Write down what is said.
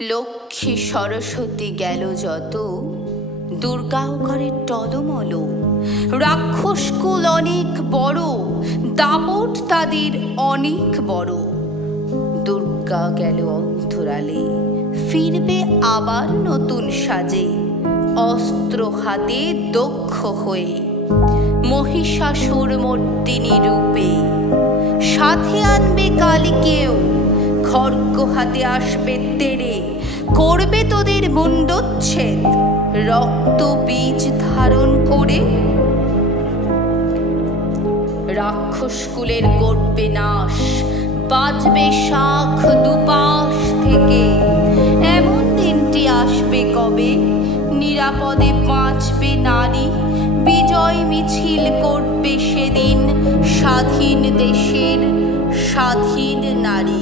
লক্ষ্মী সরস্বতী গেল যত, দুর্গাও করে টলমল। রাক্ষসকুল অনেক বড়, দাপট তাদের অনেক বড়। দুর্গা গেল অন্তরালে, ফিরবে আবার নতুন সাজে, অস্ত্র হাতে দক্ষ হয়ে, মহিষাসুর মর্দিনী রূপে। সাথে আনবে কালীকেও, খড়গ হাতে আসবে তেড়ে, করবে তোদের মুণ্ডচ্ছেদ রক্ত বীজ ধারণ করে। রাক্ষসকুলের করবে নাশ, বাজবে শাঁখ দুপাশ থেকে। এমন দিনটি আসবে কবে, নিরাপদে বাঁচবে নারী। বিজয় মিছিল করবে সেদিন স্বাধীন দেশের স্বাধীন নারী।